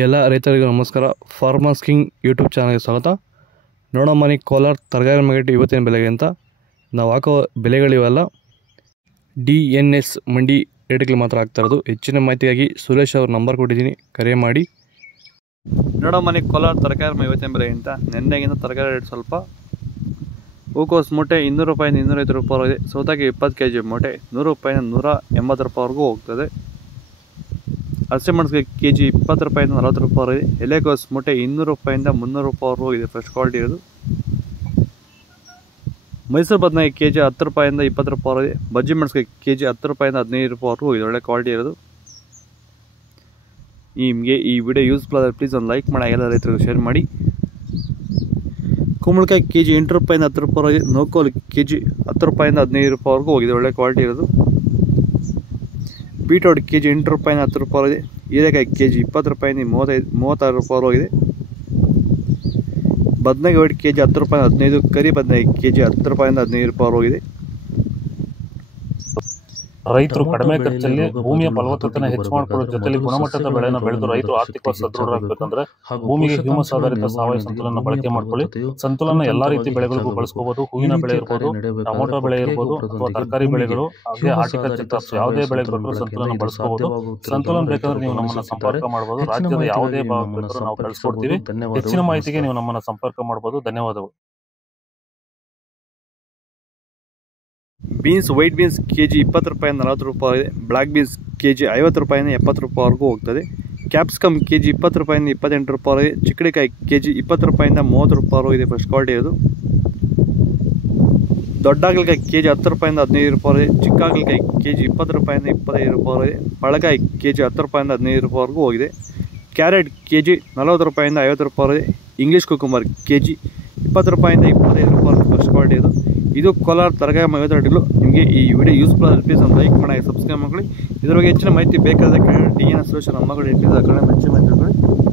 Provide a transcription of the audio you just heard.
ಎಲ್ಲ ರೈತರಿಗೂ ನಮಸ್ಕಾರ. ಫಾರ್ಮರ್ಸ್ ಕಿಂಗ್ ಯೂಟ್ಯೂಬ್ ಚಾನಲ್ಗೆ ಸ್ವಾಗತ. ನೋಡೋ ಮನೆ ಕೋಲಾರ ತರಕಾರಿ ಮಾರ್ಕೆಟ್ ಇವತ್ತಿನ ಬೆಲೆಗೆ ಅಂತ ನಾವು ಹಾಕೋ ಬೆಲೆಗಳಿವೆಲ್ಲ DNS ಮಂಡಿ ರೇಟ್ಗಳು ಮಾತ್ರ ಆಗ್ತಾ ಇರೋದು. ಹೆಚ್ಚಿನ ಮಾಹಿತಿಗಾಗಿ ಸುರೇಶ್ ಅವ್ರ ನಂಬರ್ ಕೊಟ್ಟಿದ್ದೀನಿ, ಕರೆ ಮಾಡಿ. ನೋಡೋ ಮನೆ ಕೋಲಾರ ತರಕಾರಿ ಇವತ್ತಿನ ಬೆಲೆಗೆ ಅಂತ ನೆನ್ನೆಗಿಂತ ತರಕಾರಿ ರೇಟ್ ಸ್ವಲ್ಪ ಹೂಕೋಸು ಮೂಟೆ 200 ರೂಪಾಯಿಂದ 250 ರೂಪಾಯಿ ಇದೆ. ಸೌತೆಕಾಯಿ 20 kg ಮೂಟೆ 100 ರೂಪಾಯಿಂದ 180 ರೂಪಾಯಿವರೆಗೂ ಹೋಗ್ತದೆ. ಹಸಿಮೆಣಸಿನಕಾಯಿ kg 20 ರೂಪಾಯಿಂದ 40 ರೂಪಾಯಿ ಇದೆ. ಎಲೆಕೋಸು ಮೂಟೆ 200 ರೂಪಾಯಿಂದ 300 ರೂಪಾಯಿವರೆಗೂ ಇದೆ, ಫ್ರೆಶ್ ಕ್ವಾಲಿಟಿ ಇರೋದು. ಮೈಸೂರು ಬದನೆಕಾಯಿ kg 10 ರೂಪಾಯಿಂದ 20 ರೂಪಾಯಿ ಇದೆ. ಬಜ್ಜಿ ಮೆಣಸಿನಕಾಯಿ kg 10 ರೂಪಾಯಿಂದ 15 ರೂಪಾಯಿವರೆಗೂ ಇದೆ, ಒಳ್ಳೆ ಕ್ವಾಲಿಟಿ ಇರೋದು. ನಿಮಗೆ ಈ ವಿಡಿಯೋ ಯೂಸ್ಫುಲ್ ಆದರೆ ಪ್ಲೀಸ್ ಒಂದು ಲೈಕ್ ಮಾಡಿ, ಎಲ್ಲ ರೈತರಿಗೂ ಶೇರ್ ಮಾಡಿ. ಕುಂಬಳಕಾಯಿ kg 8 ರೂಪಾಯಿಂದ 10 ರೂಪಾಯಿ ಇದೆ. ನೋಕೋಲ್ kg 10 ರೂಪಾಯಿಂದ 15 ರೂಪಾಯಿವರೆಗೂ ಹೋಗಿದೆ, ಒಳ್ಳೆ ಕ್ವಾಲಿಟಿ ಇರೋದು. ಬೀಟ್ರೋಟ್ kg 8 ರೂಪಾಯಿಂದ 10 ರೂಪಾಯಿ ಇದೆ. ಹೀರೆಕಾಯಿ kg 20 ರೂಪಾಯಿಂದ 36 ರೂಪಾಯಿ ಹೋಗಿದೆ. ಬದನೆಕಾಯಿ ವೈಟ್ kg 10 ರೂಪಾಯಿಂದ 15. ಕರಿ ಬದನೆಕಾಯಿ kg 10 ರೂಪಾಯಿಂದ 15 ರೂಪಾಯಿ ಹೋಗಿದೆ. ರೈತರು ಕಡಿಮೆ ಖರ್ಚಲ್ಲಿ ಭೂಮಿಯ ಫಲವತ್ತತೆಯನ್ನು ಹೆಚ್ಚು ಮಾಡಿಕೊಳ್ಳೋ ಜೊತೆಲಿ ಗುಣಮಟ್ಟದ ಬೆಳೆಯನ್ನು ಬೆಳೆದು ರೈತರು ಆರ್ಥಿಕವಾಗಿ ಸದೃಢರಾಗಬೇಕಂದ್ರೆ ಭೂಮಿಗೆ ಹ್ಯೂಮಸ್ ಆಧಾರಿತ ಸಾವಯವ ಸಂತುಲನ ಬಳಕೆ ಮಾಡ್ಕೊಳ್ಳಿ. ಸಂತುಲನ ಎಲ್ಲಾ ರೀತಿ ಬೆಳೆಗಳಿಗೂ ಬಳಸ್ಕೋಬಹುದು. ಹೂವಿನ ಬೆಳೆ ಇರ್ಬೋದು, ಟೊಮೊಟೊ ಬೆಳೆ ಇರ್ಬೋದು, ಅಥವಾ ತರಕಾರಿ ಬೆಳೆಗಳು, ಹಾಗೆ ಹಾರ್ಟಿಕಲ್ಚರ್ ಯಾವುದೇ ಬೆಳೆ ಬೇಕಾದ್ರೂ ಸಂತುಲನ ಬಳಸ್ಕೋಬಹುದು. ಸಂತುಲನ ಬೇಕಾದ್ರೆ ನೀವು ನಮ್ಮನ್ನ ಸಂಪರ್ಕ ಮಾಡಬಹುದು. ರಾಜ್ಯದ ಯಾವುದೇ ಭಾಗ ಬೇಕಾದ್ರೂ ನಾವು ಕಳಿಸ್ಕೊಡ್ತೀವಿ. ಹೆಚ್ಚಿನ ಮಾಹಿತಿಗೆ ನೀವು ನಮ್ಮನ್ನ ಸಂಪರ್ಕ ಮಾಡಬಹುದು. ಧನ್ಯವಾದಗಳು. ಬೀನ್ಸ್ ವೈಟ್ ಬೀನ್ಸ್ kg 20 ರೂಪಾಯಿಂದ 40 ರೂಪಾಯಿ ಇದೆ. ಬ್ಲ್ಯಾಕ್ ಬೀನ್ಸ್ kg 50 ರೂಪಾಯಿಂದ 70 ರೂಪಾಯಿವರೆಗೂ ಹೋಗ್ತದೆ. ಕ್ಯಾಪ್ಸಿಕಮ್ kg 20 ರೂಪಾಯಿಂದ 28 ರೂಪಾಯಿ ಇದೆ. ಚಿಕ್ಕಡಿಕಾಯಿ kg 20 ರೂಪಾಯಿಂದ 30 ರೂಪಾಯಿ ಇದೆ, ಫ್ರೆಶ್ ಕ್ವಾಲಿಟಿ ಇರೋದು. ದೊಡ್ಡ ಹಾಗಲಕಾಯಿ kg 10 ರೂಪಾಯಿಂದ 15 ರೂಪಾಯಿ ಇದೆ. ಚಿಕ್ಕ ಹಾಗಲಕಾಯಿ kg 20 ರೂಪಾಯಿಂದ 25 ರೂಪಾಯಿ ಇದೆ. ಬಳಕಾಯಿ kg 10 ರೂಪಾಯಿಂದ 15 ರೂಪಾಯಿವರೆಗೂ ಹೋಗಿದೆ. ಕ್ಯಾರೆಟ್ kg 40 ರೂಪಾಯಿಂದ 50 ರೂಪಾಯಿ ಇದೆ. ಇಂಗ್ಲೀಷ್ ಕುಕುಂಬರ್ kg 20 ರೂಪಾಯಿಂದ 25 ರೂಪಾಯಿ, ಫ್ರೆಶ್ ಕ್ವಾಲಿಟಿ ಇದು. ಇದು ಕೋಲಾರ ತರಕಾರಿ ಮಾರ್ಕೆಟ್ಗಳು. ನಿಮಗೆ ಈ ವಿಡಿಯೋ ಯೂಸ್ಫುಲ್ ಆದರೆ ಪ್ಲೀಸ್ ಒಂದು ಲೈಕ್ ಮಾಡಿ, ಸಬ್ಸ್ಕ್ರೈಬ್ ಮಾಡಿ. ಇದರ ಬಗ್ಗೆ ಹೆಚ್ಚಿನ ಮಾಹಿತಿ ಬೇಕಾದರೆ DNS ಸೊಲ್ಯೂಷನ್ ನಮ್ಮ ಮಗಳು ಇಟ್ಟಿದ್ದಾರೆ, ಕಡೆ ಮೆನ್ಷನ್ ಮಾಡಿಕೊಳ್ಳಿ.